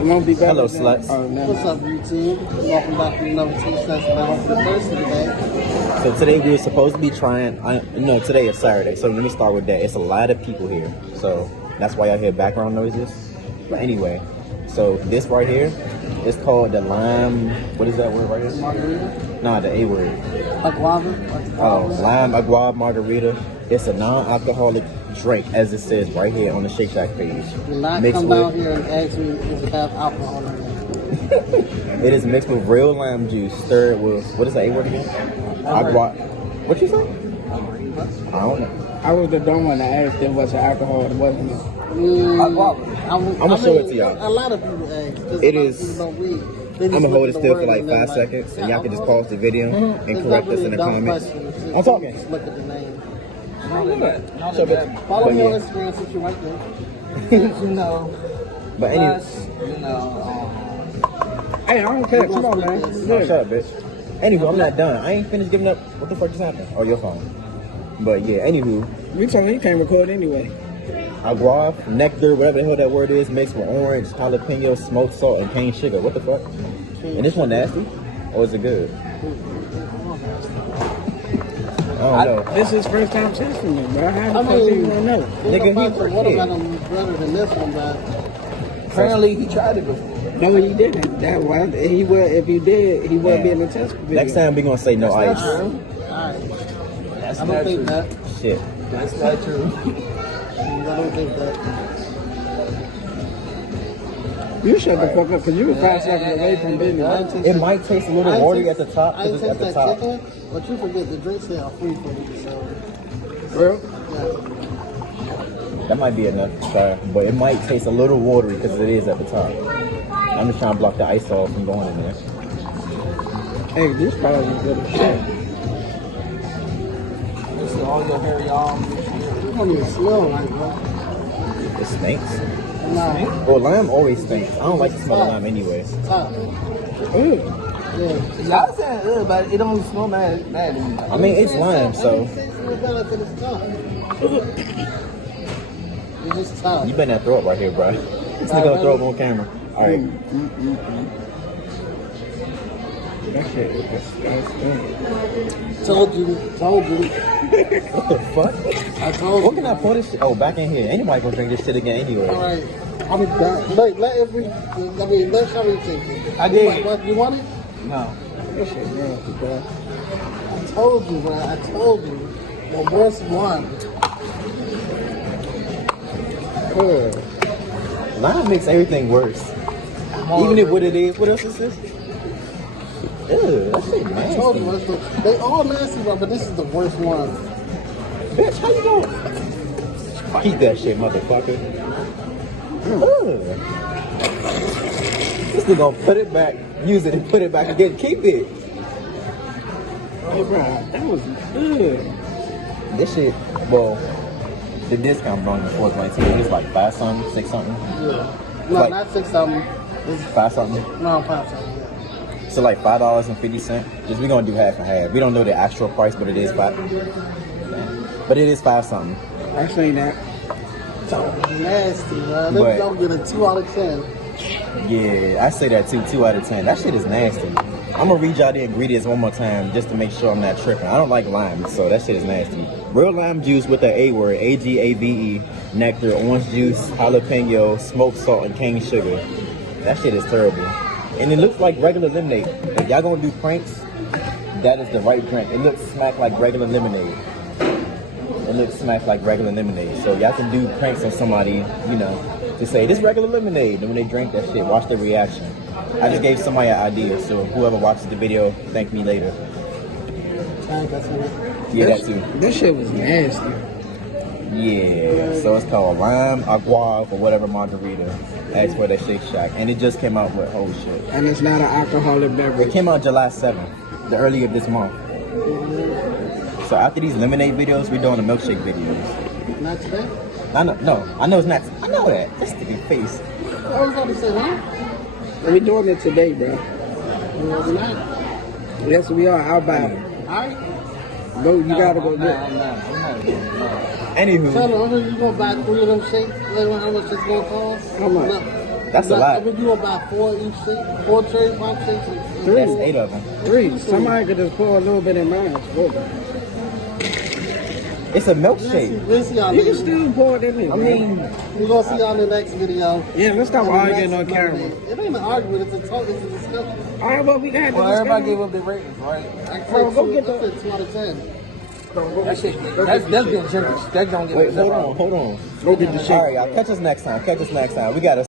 It won't be better. Hello, sluts. Oh, no. What's up, YouTube? Welcome back to another 2 cents about the first today. So today we were supposed to be trying. Today is Saturday. So let me start with that. It's a lot of people here, so that's why y'all hear background noises. But anyway, so this right here is called the lime. What is that word right here? Margarita? Nah, the A word. Agave? Oh, lime agave margarita. It's a non-alcoholic drink, as it says right here on the Shake Shack page. Do not come down here and ask me if it has alcohol in it. It is mixed with real lime juice, stirred with, what is the A word again? Agua. What you say? I don't know. I was the dumb one that asked them what's the alcohol and wasn't it. I'm gonna show it to y'all. A lot of people ask. It is. I'm gonna hold it still for like 5 seconds, and y'all can just pause the video and correct us in the comments. I'm talking. Just look at the name. So, Follow me on but Instagram since you're right there. You know, But anyway, us, you know, Hey, I don't care. Come on, man. oh, shut up, bitch. Anywho, I'm not done. I ain't finished giving up. What the fuck just happened? Oh, your phone. But yeah, anywho, You told me you can't record anyway. agave, nectar, whatever the hell that word is, mixed with orange, jalapeno, smoked salt, and cane sugar. What the fuck? And this one nasty? Or is it good? I don't know. This is first time tasting it, bro. How the fuck do you want to know? Nigga, he What prepared. about them better than this one, but apparently he tried it before. No, he didn't. That was he would. If he did, he would be in the test video. Next time we gonna say no ice. alright. That's I not don't think true. that. Shit. That's not true. I don't think that. You shut the fuck up, because you were 5 seconds away from being I right. ain't taste It that- might taste a little I ain't watery taste- at the top I because ain't it's at taste the that top. chicken, but you forget the drinks here are free for you, so Bro, yeah. That might be enough to try, but it might taste a little watery because it is at the top. I'm just trying to block the ice off from going in there. hey, this probably is good as shit. This is all your hairy arms. You don't even smell right, bro. It stinks. Nah, Well, lime always stinks. I don't like the smell of lime anyway. top. Ooh. Yeah. Y'all saying ugh, but it don't smell bad to me. I mean, it's lime, so It tastes a little better than it's top. It's just top. you better not throw up right here, bro. This nigga gonna throw up on camera. All right. That shit is disgusting. Told you. What the fuck? I told What you. can I pour this shit? Oh, back in here. Anybody gonna drink this shit again anyway? Alright. I'm done. Let Shari take it. I did. You want it? No. That shit nasty, bro. I told you, bro. I told you. The worst one. Ugh. Lime makes everything worse. Even if what it is, what else is this? Ew, that shit I told you. nasty. They all nasty, bro, but this is the worst one. Bitch, how you going? Keep that shit, motherfucker. Ugh. This nigga gonna put it back, use it and put it back again. Keep it. Hey, bro, that was good. This shit, well, the discount on the 422 is like 5 something, 6 something. Yeah. No, Like- not 6 something. It's 5 something. no 5 something. So like $5.50. Just we gonna do half and half. We don't know the actual price, but it is 5. But it is 5 something. I seen that. Nasty, bro. But- They don't get a 2 out of 10. Yeah, I say that too. 2 out of 10. That shit is nasty. I'm gonna read y'all the ingredients one more time just to make sure I'm not tripping. I don't like lime, so that shit is nasty. Real lime juice with the A word, AGAVE, nectar, orange juice, jalapeno, smoked salt, and cane sugar. That shit is terrible. And it looks like regular lemonade. If y'all gonna do pranks, that is the right drink. It looks smack like regular lemonade. It looks smack like regular lemonade. So y'all can do pranks on somebody, you know, to say this regular lemonade. And when they drink that shit, watch their reaction. I just gave somebody an idea, so whoever watches the video, thank me later. Yeah, that too. This shit was nasty. Yeah, so it's called lime, agave, or whatever margarita. Ask for that Shake Shack. And it just came out with, oh shit. And it's not an alcoholic It beverage. came out July 7th, the early of this month. So after these lemonade videos, we're doing the milkshake videos. Not today? I know it's not. I know that. That's the big face. I was about to say, huh? We doing it today, bro. No, we're not. Yes, we are. I'll buy it. Alright. Go, you gotta go I'm get not. Anywho, Tell them, you gonna buy 3 of them shakes? Let them know how much it's gonna cost? How much? No. That's a lot. If we do about 4 each shake, 4 cherry pop shakes. That's 8 of them. 3. Somebody could just pour a little bit in mine. It's a milkshake. We'll see y'all You can later. still pour it in there. I mean, We're gonna see y'all in the next video. yeah, let's stop On the arguing next on camera. Monday. It ain't an argument, it's a talk, it's a discussion. All right, well, we can have Well, this everybody gave discussion. up their ratings, right? I Bro, go get I the- said 2 out of 10. That shit, that's getting generous. That don't get wait, hold on. Go get the shake. All right, y'all. Catch us next time. We got to